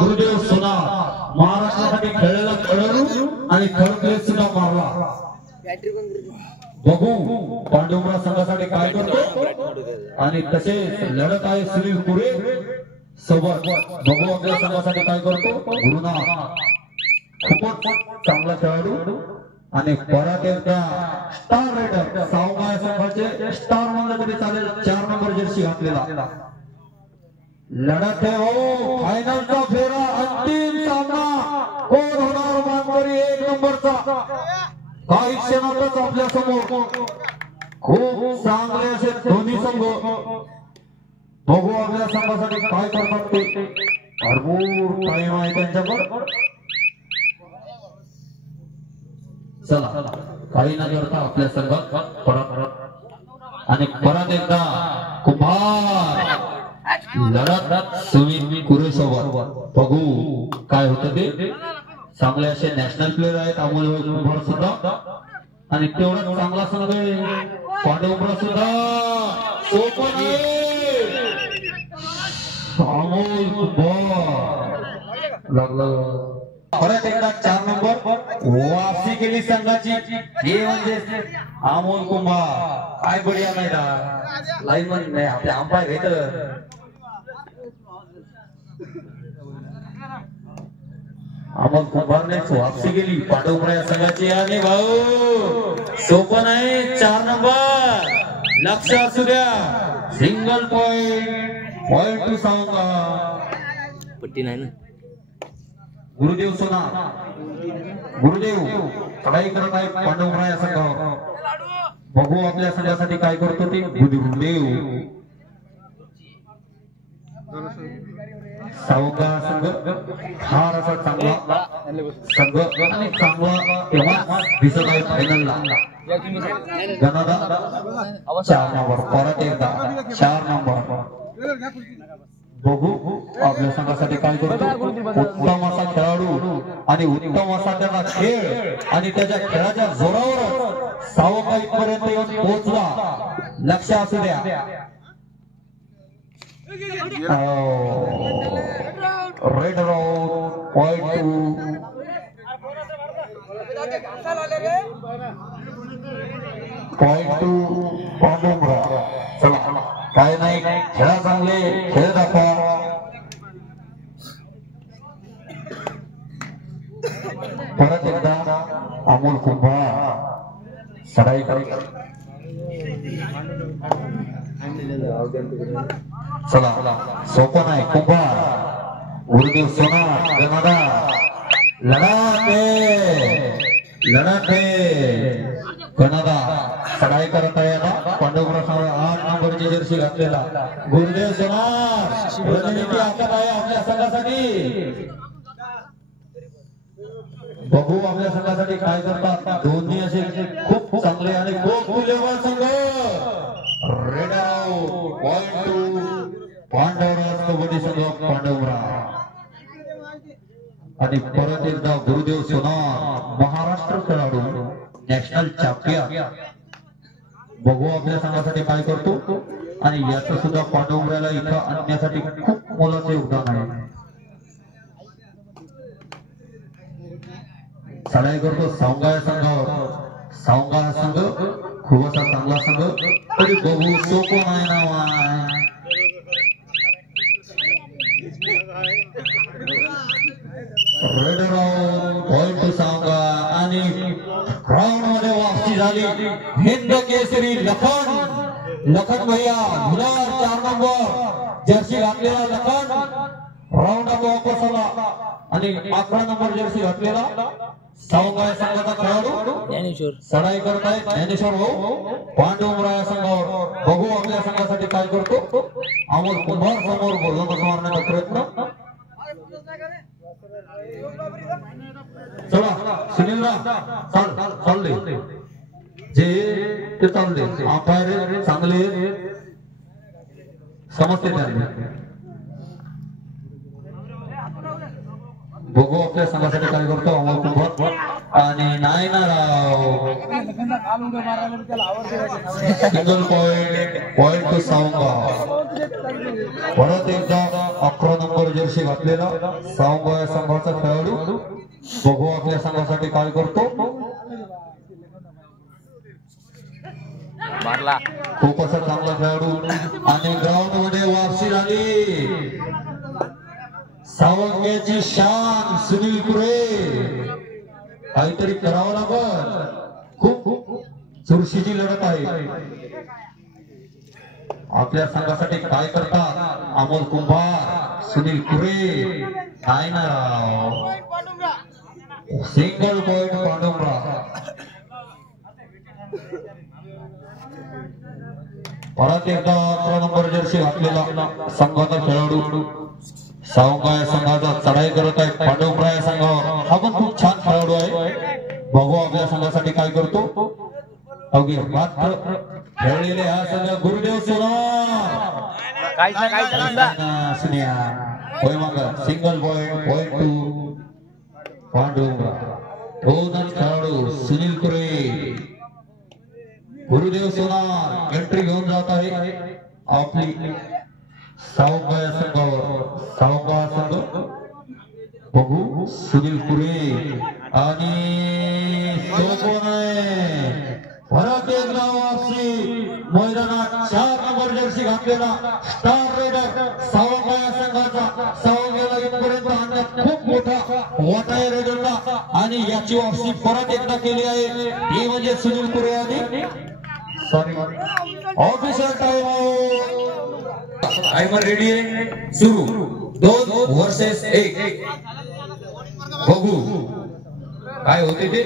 गुरुदेव सोना महाराष्ट्रासाठी खेळलेला खेळाडू आणि खेळ सुद्धा मारला बघू पांडुपुरा संघासाठी काय करतो आणि तसेच लढत आहे सुनील कुरे सोबत बघू आपल्या संघासाठी काय करतो गुरुना खूपच चांगला खेळाडू आणि परत एकदा स्टार रायडर सावंगा संघाचे स्टार म्हणलं तरी चालेल 4 नंबर जर्सी घातलेला लढत है हो फायनलचा फेरा अंतिम सामना कोण होणार मानकरी 1 नंबरचा काही क्षणातच आपल्या समोर खूप चांगले असे दोन्ही संघ बघू आपल्या संघासाठी काय करतात ते भरपूर टाइम आहे त्यांच्याकडे चला काही न करता आपल्या संघात परत आणि परत एकदा कुंभार लढत सुनील कुरे सोबत बघू काय होतं ते चांगले असे नॅशनल प्लेयर आहेत अमोल कुंभार सुद्धा आणि तेवढा चांगला संघ पांडुपुरा सुद्धा सोपन अमोल कुंभार लागलं परत एकदा 4 नंबर वापसी केली संघाची हे म्हणजे अमोल कुंभार काय बढिया नाही लाईन मध्ये नाही आपले अंपायर घेत अमोल कुंभारने वापसी केली पांडुपुरा संघाची आणि भाऊ सोपन आहे 4 नंबर लक्ष असू द्या सिंगल पॉइंट टू सांगा पट्टी नाही ना गुरुदेव सोना गुरुदेव चढाई करत आहे पांडुपुरा या संघावर बघू आपल्या संघासाठी काय करतो ते गुरुदेव सावंगा संघ फार असा चांगला संघ आणि चांगला तेव्हा दिसत आहे फायनलला गणादा 4 नंबर परत एकदा 4 नंबर बघू आपल्या संघासाठी काय करतो उत्तम असा खेळाडू आणि उत्तम असा त्याचा खेळ आणि त्याच्या खेळाच्या जोरावर सावंगा इथपर्यंत येऊन पोहोचला लक्ष असू द्या रेड राऊंड पॉइंट 2 पांडुपुरा चला काय नाही खेळा चांगले खेळ दाखवा परत एकदा अमोल कुंभार सराई चला सोपन आहे कुंभार गुरुदेव सोना गणादा लढाते गणादा सराई करत आहे ना पांडुपुरा 8 नंबरची जर्सी घातलेला गुरुदेव सोना रणनीती आखत आहे आपल्या संघासाठी बघू आपल्या संघासाठी काय करतात दोन्ही असे खूप चांगले आणि खूप मूल्यवान संघ रेड पॉइंट 2 पांडुपुरा कबड्डी संघ पांडुपुरा आणि परत एकदा गुरुदेव सोना महाराष्ट्र खेळाडू नॅशनल चॅम्पियन बघू आपल्या संघासाठी काय करतो आणि याचं सुद्धा पांडुपुराला इथं आणण्यासाठी खूप मोलाचे योगदान आहे चढाई करतो सावंगा संघ खूप असा चांगला संघ तरी बघू सोपं नाही नाव आहे रेड राऊंड पॉइंट सावंगा आणि ग्राउंड मध्ये वापसी झाली हिंद केसरी लखन भैया 4 नंबर जर्सी घातलेला लखन राऊंडात वापस आला आणि 11 नंबर जर्सी घातलेला सावंगा संघाचा खेळाडू ज्ञानेश्वर सराई करत आहे ज्ञानेश्वर भाऊ पांडुपुरा संघावर बघू आपल्या संघासाठी काय करतो अमोल कुंभार समोर गोलंदाज मारण्याचा प्रयत्न चला सुनीलला चालले जे ते चालले अंपायर चांगले समजते त्यांनी बघू आपल्या संघासाठी काय करतो अमोल कुंभार आणि नाही ना राव सिंगल पॉइंट टू सावंगा परत एकदा 11 नंबर जर्सी घातलेला सावंगा या संघाचा खेळाडू बघू आपल्या संघासाठी काय करतो. मारला खूप असा चांगला खेळाडू आणि ग्राउंड मध्ये वापसी झाली. सावंग्याची शान सुनील कुरे. काहीतरी करावं लागल. खूप चुरशीची लढत आहे. आपल्या संघासाठी काय करतात अमोल कुंभार सुनील कुरे. काय ना राव सिंगल पॉइंट पांडुरंगराव. परत एकदा 11 नंबर जर्सी घातलेला संघाचा खेळाडू सावंगा या संघाचा चढाई करत आहे पांडुरंगराव या संघावर. हा पण खूप छान खेळाडू आहे. बघू आपल्या संघासाठी काय करतो. अवघे मात्र खेळलेले हा संघ गुरुदेव सुनिया होय मग सिंगल पॉइंट 2 पांडुरंगराव. दोनच खेळाडू सुनील कुरे गुरुदेव सोनार एंट्री घेऊन जात आहे आपली सावंगा या संघावर. सावंगा संघ बघू सुनील कुरे आणि सोबत परत एकदा वापसी मैदानात 4 नंबर जर्सी घातलेला स्टार रेडर सावंगा या संघाचा. सावंगाला इथपर्यंत आणण्यात खूप मोठा वाटा आहे रेडरला आणि याची वापसी परत एकदा केली आहे. ही म्हणजे सुनील कुरे आणि सॉरी ऑफिशियल टाइमर रेडी आहे. सुरू 2 वर्सेस 1. बघू काय होते ते.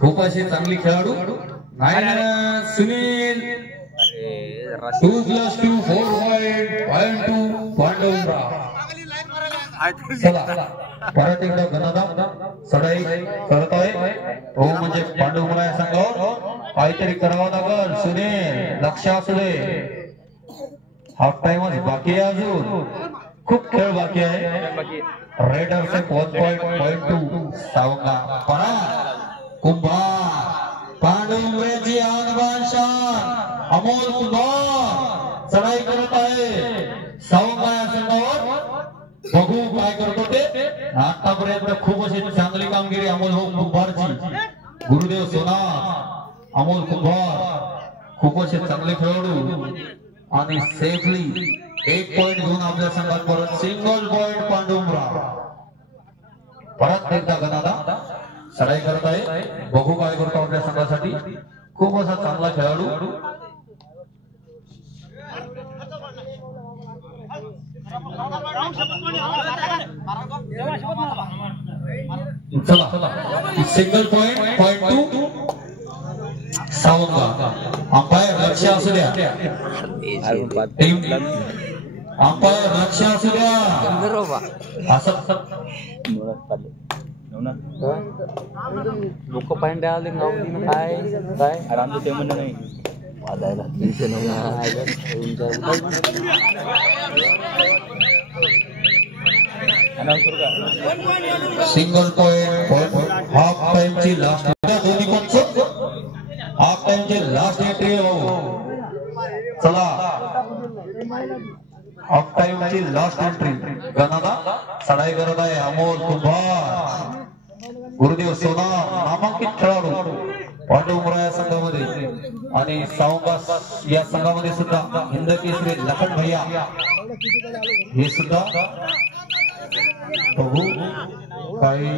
खूप असे चांगली खेळाडू सुनील 2+2 4 2 पांडुरंगराव. चला परत एकदा गणादा चढाई करत आहे. तो म्हणजे पांडुरंगराव या संघावर काहीतरी करावं लागल. सुनील लक्ष असू दे. हाफ टाइमच बाकी आहे. अजून खूप खेळ बाकी आहे. रेडरचे 1.2 सावंगा परत कुंभार पांडुरंगरावची आणबान शान अमोल कुंभार चढाई करत आहे सावंगा या संघावर. बघू काय करतो ते. आतापर्यंत खूप अशी चांगली कामगिरी अमोल कुंभारची. गुरुदेव सोनार अमोल कुंभार खूप असे चांगले खेळाडू आणि सेफली 1 पॉइंट घेऊन आपल्या संघात परत सिंगल पॉइंट पांडुरंगराव. परत एकदा गणादा चढाई करत आहे. बघू काय करतो आपल्या संघासाठी. खूप असा चांगला खेळाडू. चला सिंगल पॉइंट 2 सावंगा. अंपायर लक्ष असू द्या. अंपायर लक्ष असू द्या. असं लोक पाहिजे आले काय काय आमचं ते म्हणणं नाही. सिंगल पॉइंट हाफ टाइमची लास्ट दोन्ही पंच हाफ टाइमची लास्ट एंट्री आहे. चला हाफ टाइमची लास्ट एंट्री गणादा चढाई करत आहे अमोल कुंभार गुरुदेव सोनार नामांकित खेळाडू पांडुरंगराव या संघामध्ये आणि सावंगा या संघामध्ये सुद्धा हिंद केसरी लखन भैया हे सुद्धा. बघू काही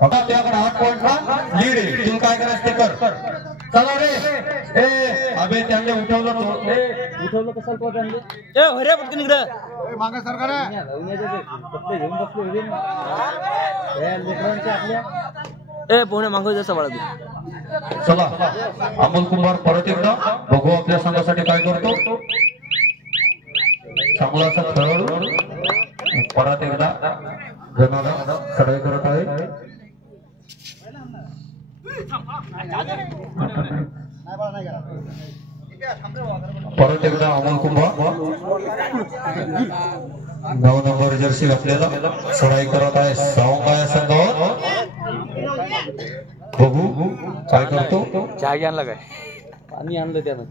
त्याकडे 8 पॉइंटचा लीड आहे. तू काय करायचं ते कर. चला रे ए अबे त्यांनी उठवलं उठवलं कसं तो त्यांनी ए हरे पटकन इकडे मागे सरकार घेऊन बसले आपल्या ए पोहणे मागं जसं बाळा तू. चला अमोल कुंभार परत एकदा बघू आपल्या संघासाठी काय करतो. चांगला असा खेळाडू परत एकदा गणाला चढाई करत आहे. परत एकदा अमोल कुंभार 9 नंबर जर्सी घातलेला चढाई करत आहे सावंगा या संघावर. बघू काय करतो. चहा आणला काय पाणी आणलं त्यानं.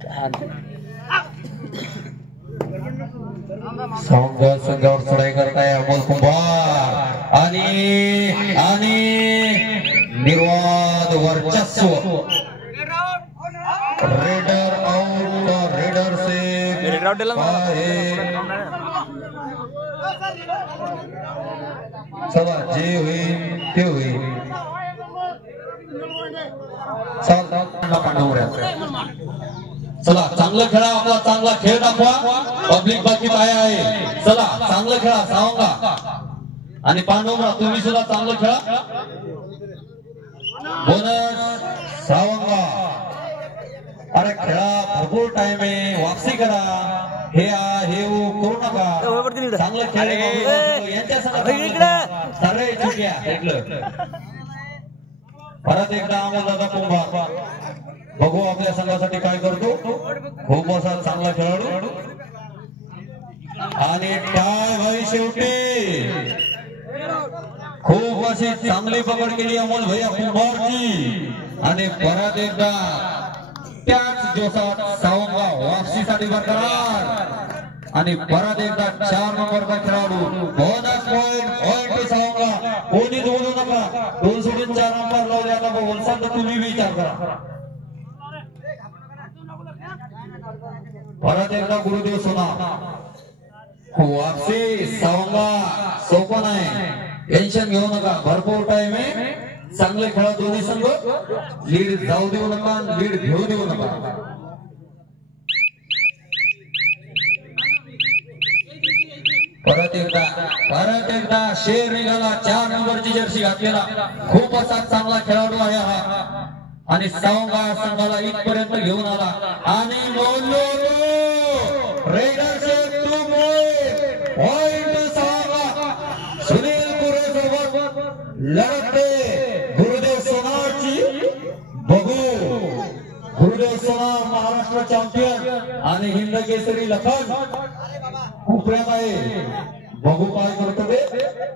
संघावर चढाई करताय अमोल कुंभार आणि निर्वाद वर्चस्व रेडर आउट रेडर से चला जे होईल ते होईल चला चांगलं खेळा आपला चांगला खेळ दाखवा पब्लिक बाकी काय आहे चला चांगलं खेळा सावंगा आणि पांडवरा तुम्ही सुद्धा चांगलं खेळा बोनस सावंगा अरे खेळा भरपूर टाइम आहे वापसी करा हे करू नका चांगलं खेळ यांच्या सगळे चुक्या परत एकदा अमोलदादा कुंभार बघू आपल्या संघासाठी काय करतो खूप असा चांगला खेळाडू आणि टाय भाई शेवटी खूप अशी चांगली पकड केली अमोल भैया कुंभारची आणि परत एकदा त्याच जोशात सावंगा वापसीसाठी बरकरार आणि परत एकदा 4 नंबरचा खेळाडू बोनस पॉइंट सावंगा कोणी बोलू नका 2 सोडून 4 नंबर लावले आता बोलसाल तर तुम्ही विचार करा परत एकदा गुरुदेव सोना वापसी सावंगा सोपं नाही टेन्शन घेऊ नका भरपूर टाइम आहे चांगले खेळा दोन्ही संघ लीड जाऊ देऊ नका लीड घेऊ देऊ नका परत एकदा शेर निघाला 4 नंबरची जर्सी घातलेला खूप असा चांगला खेळाडू आहे हा आणि सावंगा संघाला इथपर्यंत घेऊन आला आणि पॉइंट सावंगा सुनील कुरे सोबत लढते गुरुदेव सोनारची बघू गुरुदेव सोनार महाराष्ट्र चॅम्पियन आणि हिंद केसरी लखन कोपऱ्यात आहे बघू काय करतो ते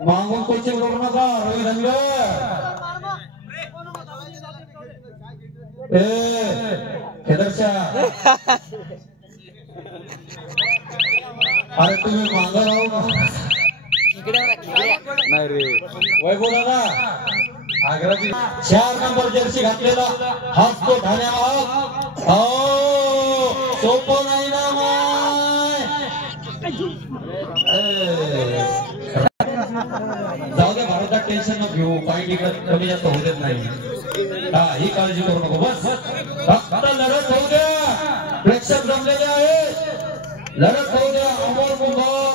मागून कोचिंग करू नका रोहित रंग अरे तुम्ही माग राहू नाही रे वैभवला ना आग्राची 4 नंबर जर्सी घातलेला हाच तो ठाण्यावर सोपं नाही ना जाऊ दे भारतात टेन्शन न घेऊ काही कमी जास्त होऊ देत नाही ही काळजी करू नको बस फक्त लढत होऊ द्या प्रेक्षक जमलेले आहेत लढत होऊ द्या अमोल कुंभार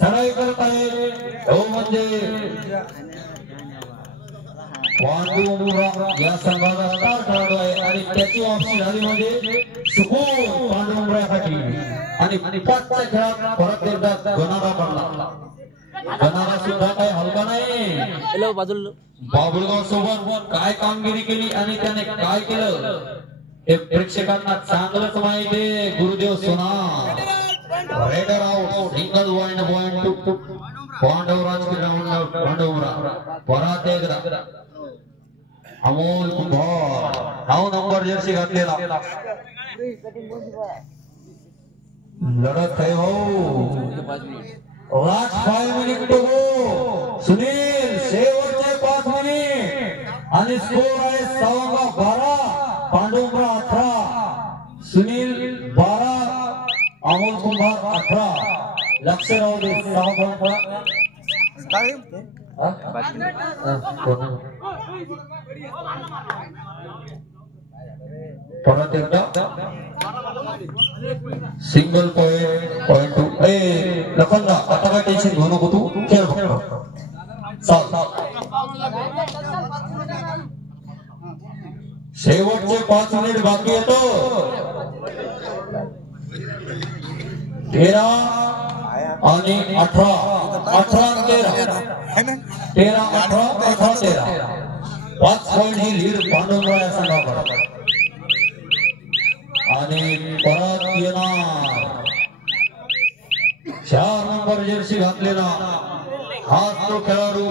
सराई करत आहे तो म्हणजे पांडुमुरा या संघाचा स्टार खेळाडू आहे आणि त्याची वापसी झाली म्हणजे सुकून पांडुमुरासाठी आणि 5च्या खेळात परत एकदा गणारा पडला गणारा सुद्धा काही हलका नाही बाबुळगाव सोबत काय कामगिरी केली आणि त्याने काय केलं हे प्रेक्षकांना चांगलंच माहिती आहे गुरुदेव सोना raider out single point to Pandavraj पांडवरा परत एकदा अमोल कुंभार 9 नंबर जर्सी घातलेला लढत आहे हो last 5 minute to go Sunil शेवटचे 5 मिनिट आणि स्कोर आहे सावंगा 12 पांडुमुरा 18 सुनील 12 अमोल कुंभार 18 लक्ष राहू दे सावंगा परत एकदा सिंगल पॉइंट टू लखनला आता काय टेन्शन घेऊ नको तू खेळ फक्त शेवटचे 5 मिनिट बाकी येतो 13 आणि 18 13 18 13 5 पॉइंट ही लीड पांडुमुरा या संघावर आणि परत येणार 4 नंबर जर्सी घातलेला हाच तो खेळाडू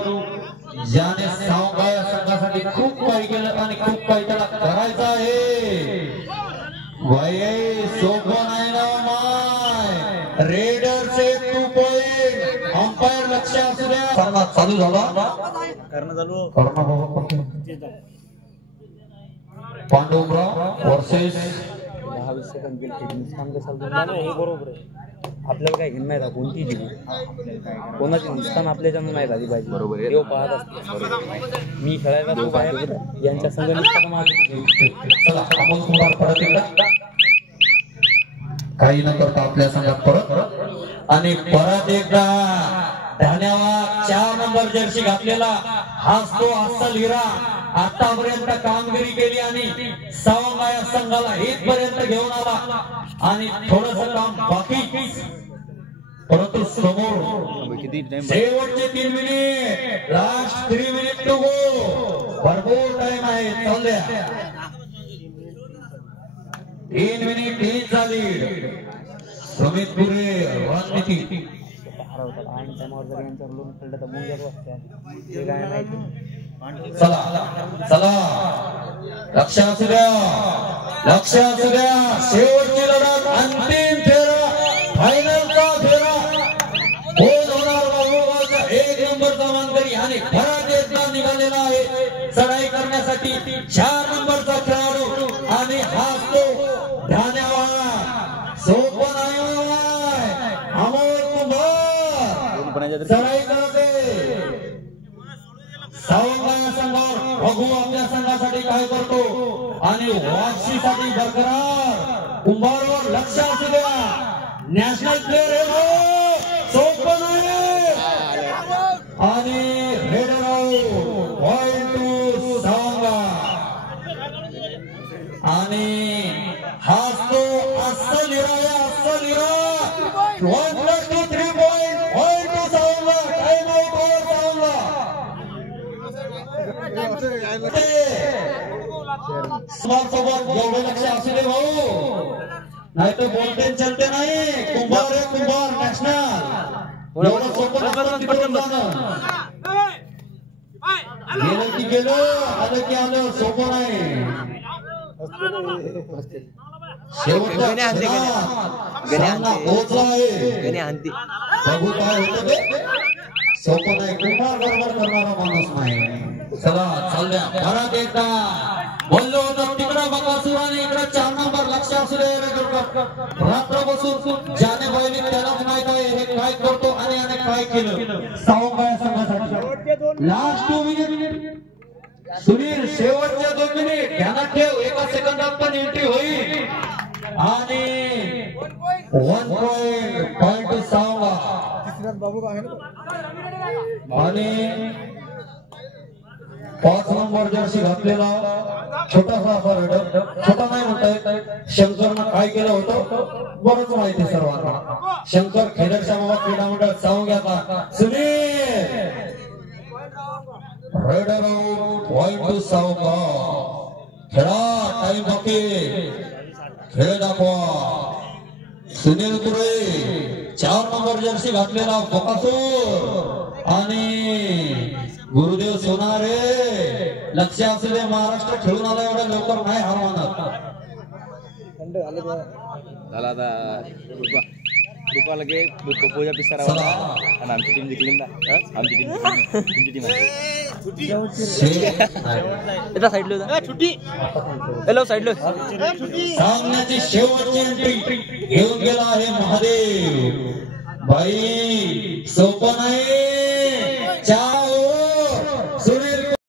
ज्याने सावंगा या संघासाठी खूप काही केलं आणि खूप काही त्याला करायचं आहे सोपं नाही ना माय रेडरचे 2 पॉइंट अंपायर लक्ष असू द्या सामना चालू झाला करणं चालू पांडुरंग वर्सेस 10-20 सेकंद गेले नुकसान कसं झालं हे बरोबर आहे आपल्याला काय घेणं नाही कोणती जीव कोणाची नुकसान आपल्याच्यानं नाही झाली पाहिजे बरोबर देव पाहत असते मी खेळायला तो बाहेर यांच्या संघ चला अमोल कुमार परत एकदा काही न करता आपल्या संघात परत आणि परत एकदा धन्यवाद 4 नंबर जर्सी घातलेला हाच तो अस्सल हिरा आतापर्यंत कामगिरी केली आणि सवंगा या संघाला इथपर्यंत घेऊन आला आणि थोडंसं काम बाकी परंतु समोर शेवटचे 3 minute last 3 minute to go भरपूर टाइम आहे चालल्या 3 मिनिट 3 झाली सुमित पुरे रणनीती चला चला लक्ष असू द्या शेवटची लढत अंतिम फेरा फायनलचा फेरा कोण होणार बाबूगावचा 1 नंबरचा मानकरी आणि परत एकदा निघालेला आहे चढाई करण्यासाठी 4 नंबरचा खेळाडू आणि हा तो धन्यवाद सोपन अमोल कुंभार चढाई करते सवंगा संघावर बघू आपल्या संघासाठी काय करतो आणि वापसीसाठी बरकरार कुंभारवर लक्ष असू द्या नॅशनल प्लेअर सोपन आहे आणि रेडर पॉइंट टू सवंगा आणि हाच तो अस्सल हिरा 1+2-3 पॉइंट टू सवंगा टाइम आउट ओव्हर सवंगा सोबत एवढं लक्ष असू दे भाऊ नाही तर बोलते चलते नाही कुंभार आहे कुंभार नॅशनल एवढं सोपं गेलं की गेलं आलं की आलं सोपं नाही शेवटच्या पोहोचला आहे बघू काय होतं ते सोपं नाही कुंभार बरोबर करणारा माणूस नाही चला चालल्या परत एकदा बोललो होतं तिकडं बकासूर आणि इकडं 4 नंबर लक्ष असू दे रात्र बसून ज्याने बैली त्यालाच माहित आहे हे काय करतो आणि काय केलं सवंगा संघासाठी लास्ट 2 मिनिट सुनील शेवटच्या 2 मिनिट ध्यानात ठेव 1 सेकंदात पण एंट्री होईल आणि 1 पॉइंट टू सवंगा आणि 5 नंबर जर्सी घातलेला छोटासा असा रेडर छोटा नाही म्हणता येत शंकरनं काय केलं होतं बरंच माहिती सर्वांना शंकर खेडर समाज क्रीडा मंडळ सवंग्याचा सुनील रेडर पॉइंट टू सवंगा खेळा टाइम बाकी खेळ दाखवा सुनील कुरे 4 नंबर जर्सी घातलेला बकासूर आणि गुरुदेव सोनारे लक्ष असू दे महाराष्ट्र खेळून आला एवढ्या लवकर नाही हार मानत झाला आता रुपा लगे पोपोच्या पिसारावर आणि आमची टीम जिंकली ना आमची टीम तुमची टीम आहे साईडला छुट्टी हॅलो साईडला सामन्याची शेवटची एंट्री घेऊन गेला आहे महादेव बाई सोपं नाही 4